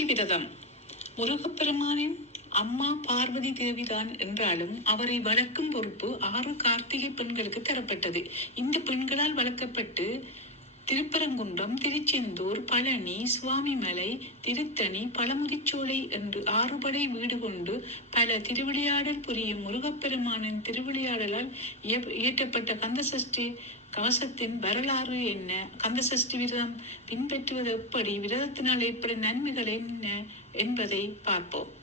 சஷ்டி விரதம். முருகப்பெருமானின் அம்மா பார்வதி தேவிதான் என்றாலும் அவரை வளர்க்கும் பொறுப்பு 6 கார்த்திகை பெண்களுக்கு தரப்பட்டது. இந்த பெண்களால் வளர்க்கப்பட்டு திருப்பரங்குன்றம், திருச்செந்தூர், பழனி, சுவாமிமலை, திருத்தணி, பழமுதிர்ச்சோலை என்று 6 படை வீடு கொண்டு பல திருவிளையாடல் புரியும் முருகப்பெருமானின் திருவிளையாடலால் இயற்றப்பட்ட கந்தசஷ்டி கவசத்தின் வரலாறு என்ன, கந்தசஷ்டி விரதம் பின்பற்றுவது எப்படி, விரதத்தினால் ஏற்படும் நன்மைகள் என்ன என்பதை பார்ப்போம்.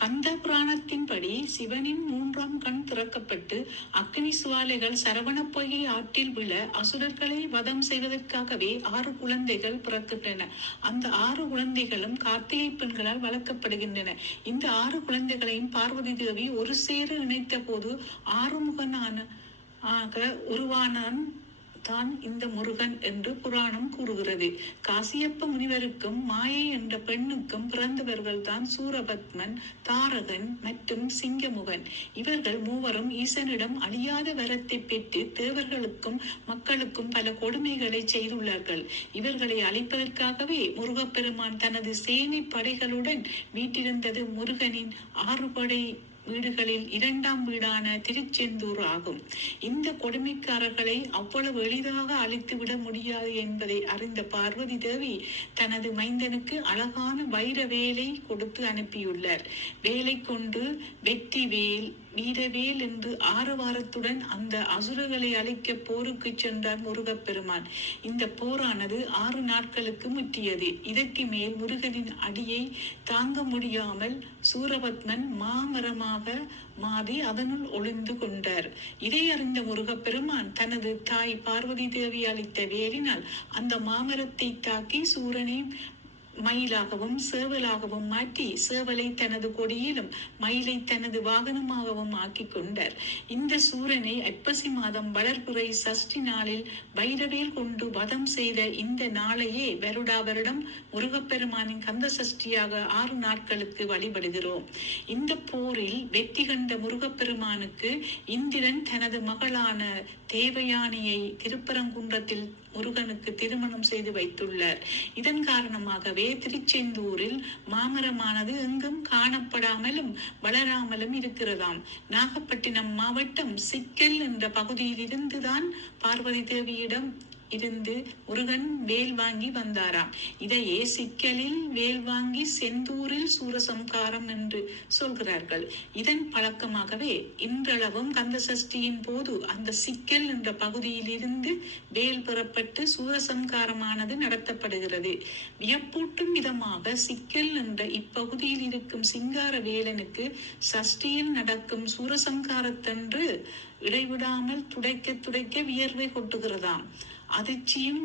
கந்த புராணத்தின்படி சிவனின் 3ஆம் கண் திறக்கப்பட்டு அக்னி சுவாலைகள் சரவண பொய்கை ஆற்றில் விழ அசுரர்களை வதம் செய்வதற்காகவே 6 குழந்தைகள் பிறக்கின்றன. அந்த 6 குழந்தைகளும் கார்த்திகை பெண்களால் வளர்க்கப்படுகின்றன. இந்த 6 குழந்தைகளையும் பார்வதி தேவி ஒரு சேர இணைத்த போது 6 முகனான உருவானான் தான் இந்த முருகன் என்று புராணம் கூறுகிறது. காசியப்ப முனிவருக்கும் மாயை என்ற பெண்ணுக்கும் பிறந்தவர்கள் தான் சூரபத்மன், தாரகன் மற்றும் சிங்கமுகன். இவர்கள் மூவரும் ஈசனிடம் அழியாத வரத்தை பெற்று தேவர்களுக்கும் மக்களுக்கும் பல கொடுமைகளை செய்துள்ளார்கள். இவர்களை அழிப்பதற்காகவே முருகப்பெருமான் தனது சேனை படைகளுடன் வீட்டிருந்தது முருகனின் 6 படை வீடுகளில் 2ஆம் வீடான திருச்செந்தூர் ஆகும். இந்த கொடுமைக்காரர்களை அவ்வளவு எளிதாக அழித்து விட முடியாது என்பதை அறிந்த பார்வதி தேவி தனது மைந்தனுக்கு அழகான வைர வேலை கொடுத்து அனுப்பியுள்ளார். வேலை கொண்டு வெற்றி வேல், வீரவேல் என்று ஆரவாரத்துடன் அந்த அசுரர்களை அழிக்க போருக்கு சென்றார் முருகப்பெருமான். இந்த போரானது 6 நாட்களுக்கு முற்றியது. இதற்கு மேல் முருகனின் அடியை தாங்க முடியாமல் சூரபத்மன் மாமரமாக மாறி அதனுள் ஒளிந்து கொண்டார். இதை அறிந்த முருகப்பெருமான் தனது தாய் பார்வதி தேவி அளித்த வேலினால் அந்த மாமரத்தை தாக்கி சூரனை மயிலாகவும் சேவலாகவும் மாற்றி சேவலை தனது கொடியிலும் மயிலை தனது வாகனமாகவும் ஆக்கி கொண்டார். இந்த சூரனை ஐப்பசி மாதம் வளர்புரை சஷ்டி நாளில் வைரவேல் கொண்டு வதம் செய்த இந்த நாளையே வருடா வருடம் முருகப்பெருமானின் கந்த சஷ்டியாக 6 நாட்களுக்கு வழிபடுகிறோம். இந்த போரில் வெற்றி கண்ட முருகப்பெருமானுக்கு இந்திரன் தனது மகளான தேவயானியை திருப்பரங்குன்றத்தில் முருகனுக்கு திருமணம் செய்து வைத்துள்ளார். இதன் காரணமாகவே திருச்செந்தூரில் மாமரமானது எங்கும் காணப்படாமலும் வளராமலும் இருக்கிறதாம். நாகப்பட்டினம் மாவட்டம் சிக்கல் என்ற பகுதியில் இருந்துதான் பார்வதி தேவியிடம் இருந்து முருகன் வேல் வாங்கி வந்தாராம். இதையே சிக்கலில் வேல் வாங்கி செந்தூரில் சூரசம்காரம் என்று சொல்கிறார்கள். இதன் பழக்கமாகவே இன்றளவும் கந்த சஷ்டியின் போது அந்த சிக்கல் என்ற பகுதியில் இருந்து வேல் பெறப்பட்டு சூரசம்காரமானது நடத்தப்படுகிறது. வியப்பூட்டும் விதமாக சிக்கல் என்ற இப்பகுதியில் இருக்கும் சிங்கார வேலனுக்கு சஷ்டியில் நடக்கும் சூரசம்காரத்தன்று இடைவிடாமல் துடைக்க வியர்வை கொட்டுகிறதாம். அதிர்ச்சியும்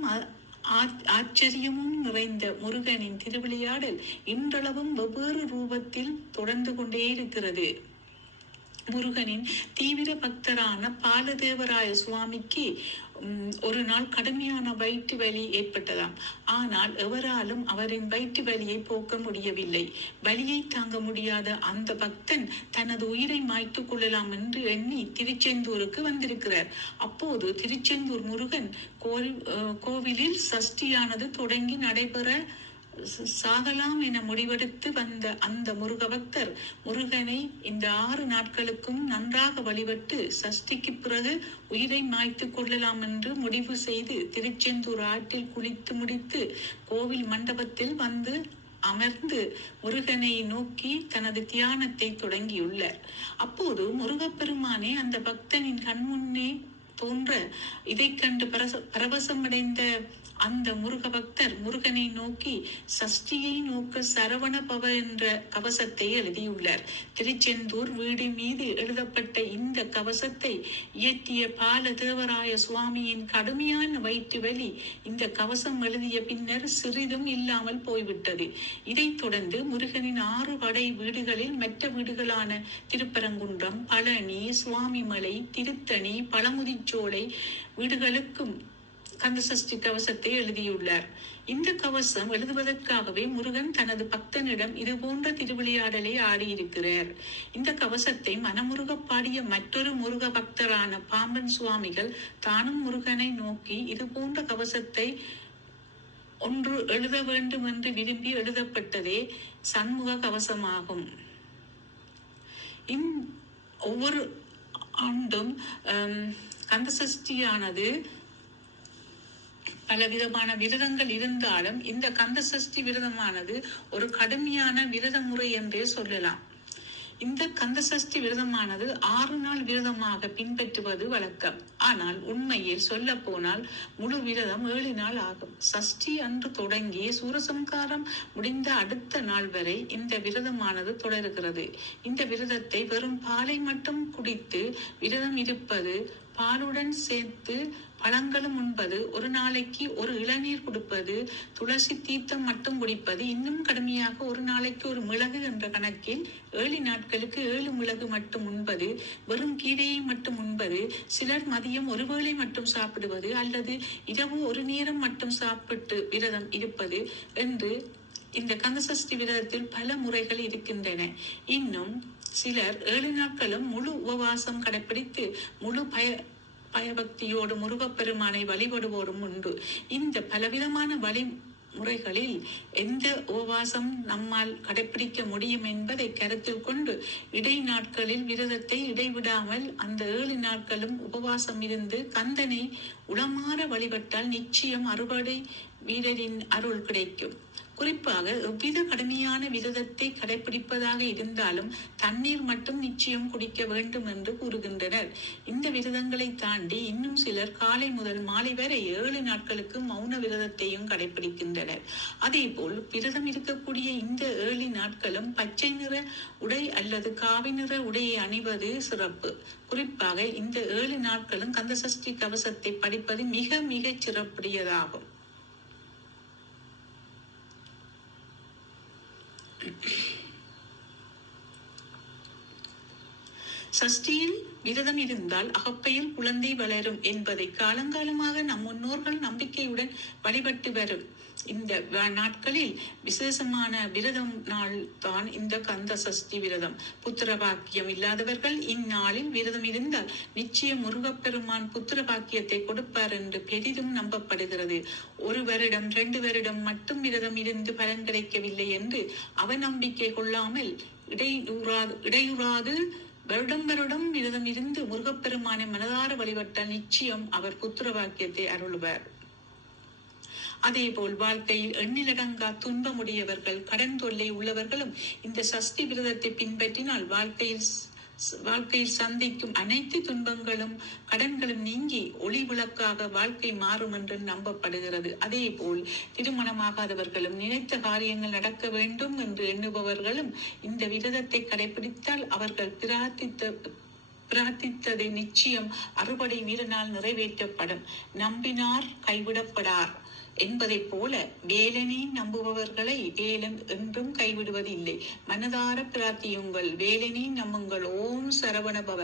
ஆச்சரியமும் நிறைந்த முருகனின் திருவிளையாடல் இன்றளவும் வெவ்வேறு ரூபத்தில் தொடர்ந்து கொண்டே இருக்கிறது. முருகனின் தீவிர பக்தரான பாலதேவராய சுவாமிக்கு ஒரு நாள் கடுமையான வயிற்று வலி ஏற்பட்டதாம். ஆனால் எவராலும் அவரின் வயிற்று வலியை போக்க முடியவில்லை. வலியை தாங்க முடியாத அந்த பக்தன் தனது உயிரை மாய்த்து கொள்ளலாம் என்று எண்ணி திருச்செந்தூருக்கு வந்திருக்கிறார். அப்போது திருச்செந்தூர் முருகன் கோவிலில் சஷ்டியானது தொடங்கி நடைபெற சாகலாம் என முடிவெடுத்து வந்த அந்த முருக பக்தர் முருகனை இந்த 6 நாட்களுக்கும் நன்றாக வழிபட்டு சஷ்டிக்கு பிறகு உயிரை மாய்த்து கொள்ளலாம் என்று முடிவு செய்து திருச்செந்தூர் ஆற்றில் குளித்து முடித்து கோவில் மண்டபத்தில் வந்து அமர்ந்து முருகனை நோக்கி தனது தியானத்தை தொடங்கியுள்ளார். அப்போது முருகப்பெருமானே அந்த பக்தனின் கண்முன்னே தோன்ற இதை கண்டு பரவசமடைந்த அந்த முருக பக்தர் முருகனை நோக்கி சஷ்டியை நோக்க சரவண பவ என்ற கவசத்தை எழுதியுள்ளார். திருச்செந்தூர் வீடு மீது எழுதப்பட்ட இந்த கவசத்தை இயற்றிய பாலதேவராய சுவாமியின் கடுமையான வயிற்று வலி இந்த கவசம் எழுதிய பின்னர் சிறிதும் இல்லாமல் போய்விட்டது. இதைத் தொடர்ந்து முருகனின் 6 படை வீடுகளில் மற்ற வீடுகளான திருப்பரங்குன்றம், பழனி, சுவாமிமலை, திருத்தணி, பழமுதிர்ச்சோலை வீடுகளுக்கும் கந்தசஷ்டி கவசத்தை எழுதியுள்ளார். இந்த கவசம் எழுதுவதற்காகவே முருகன் தனது பக்தனிடம் இது போன்ற திருவிளையாடலை ஆடியிருக்கிறார். இந்த கவசத்தை மனமுருக பாடிய மற்றொரு முருக பக்தரான பாம்பன் சுவாமிகள் தானும் முருகனை நோக்கி இது போன்ற கவசத்தை ஒன்று எழுத வேண்டும் என்று விரும்பி எழுதப்பட்டதே சண்முக கவசமாகும். ஒவ்வொரு ஆண்டும் கந்தசஷ்டியானது பல விதமான விரதங்கள் இருந்தாலும் இந்த கந்தசஷ்டி விரதமானது ஒரு கடுமையான விரத முறை என்றே சொல்லலாம். இந்த கந்தசஷ்டி விரதமானது 6 நாள் விரதமாக பின்பற்றுவது வழக்கம். ஆனால் உண்மையில் சொல்ல போனால் முழு விரதம் 7 நாள் ஆகும். சஷ்டி அன்று தொடங்கி சூரசம்காரம் முடிந்த அடுத்த நாள் வரை இந்த விரதமானது தொடர்கிறது. இந்த விரதத்தை வெறும் பாலை மட்டும் குடித்து விரதம் இருப்பது, பாலுடன் சேர்த்து பழங்களும் உண்பது, ஒரு நாளைக்கு ஒரு இளநீர் குடிப்பது, துளசி தீர்த்தம் மட்டும் குடிப்பது, இன்னும் கடுமையாக ஒரு நாளைக்கு ஒரு மிளகு என்ற கணக்கில் 7 நாட்களுக்கு 7 மிளகு மட்டும் உண்பது, வெறும் கீரையை மட்டும் உண்பது, சிலர் மதியம் ஒரு வேளை மட்டும் சாப்பிடுவது அல்லது இரவு ஒரு நேரம் மட்டும் சாப்பிட்டு விரதம் இருப்பது என்று இந்த கந்தசஷ்டி விரதத்தில் பல முறைகள் இருக்கின்றன. இன்னும் சிலர் 7 நாட்களும் முழு உபவாசம் கடைபிடித்து முழு பயபக்தியோடு முருகப்பெருமானை வழிபடுவோரும் உண்டு. இந்த பலவிதமான வழிமுறைகளில் எந்த உபவாசம் நம்மால் கடைபிடிக்க முடியும் என்பதை கருத்தில் கொண்டு இடை நாட்களில் விரதத்தை இடைவிடாமல் அந்த 7 நாட்களும் உபவாசம் இருந்து கந்தனை உளமாற வழிபட்டால் நிச்சயம் அறுவடை வீரரின் அருள் கிடைக்கும். குறிப்பாக எவ்வித கடுமையான விரதத்தை கடைபிடிப்பதாக இருந்தாலும் தண்ணீர் மட்டும் நிச்சயம் குடிக்க வேண்டும் என்று கூறுகின்றனர். இந்த விரதங்களை தாண்டி இன்னும் சிலர் காலை முதல் மாலை வரை 7 நாட்களுக்கு மௌன விரதத்தையும் கடைபிடிக்கின்றனர். அதே போல் விரதம் இருக்கக்கூடிய இந்த 7 நாட்களும் பச்சை நிற உடை அல்லது காவி நிற உடையை அணிவது சிறப்பு. குறிப்பாக இந்த 7 நாட்களும் கந்தசஷ்டி கவசத்தை படிப்பது மிக மிக சிறப்புடையதாகும். சஷ்டியில் விரதம் இருந்தால் அகப்பையில் குழந்தை வளரும் என்பதை காலங்காலமாக நம் முன்னோர்கள் நம்பிக்கையுடன் வழிபட்டு வரும். இந்த நாட்களில் விசேஷமான விரதம் நாள் தான் இந்த கந்த சஷ்டி விரதம். புத்திர பாக்கியம் இல்லாதவர்கள் இந்நாளில் விரதம் இருந்தால் நிச்சயம் முருகப்பெருமான் புத்திர பாக்கியத்தை கொடுப்பார் என்று பெரிதும் நம்பப்படுகிறது. 1 வருடம் 2 வருடம் மட்டும் விரதம் இருந்து பலன் கிடைக்கவில்லை என்று அவநம்பிக்கை கொள்ளாமல் இடையுறாது வருடம் விரதம் இருந்து முருகப்பெருமானை மனதார வழிபட்டால் நிச்சயம் அவர் புத்திர பாக்கியத்தை அருள்வார். அதே போல் வாழ்க்கையில் எண்ணிலடங்கா துன்பமுடையவர்கள், கடன் தொல்லை உள்ளவர்களும் இந்த சஷ்டி விரதத்தை பின்பற்றினால் வாழ்க்கையில் சந்திக்கும் அனைத்து துன்பங்களும் கடன்களும் நீங்கி ஒளி விளக்காக வாழ்க்கை மாறும் என்று நம்பப்படுகிறது. அதே போல் திருமணமாகாதவர்களும் நினைத்த காரியங்கள் நடக்க வேண்டும் என்று எண்ணுபவர்களும் இந்த விரதத்தை கடைபிடித்தால் அவர்கள் பிரார்த்தித்ததை நிச்சயம் அறுவடை வீரனால் நிறைவேற்றப்படும். நம்பினார் கைவிடப்படார் என்பதை போல வேலனை நம்புபவர்களை வேலன் என்றும் கைவிடுவதில்லை. மனதார பிரார்த்தியுங்கள், வேலனை நம்புங்கள். ஓம் சரவணபவ.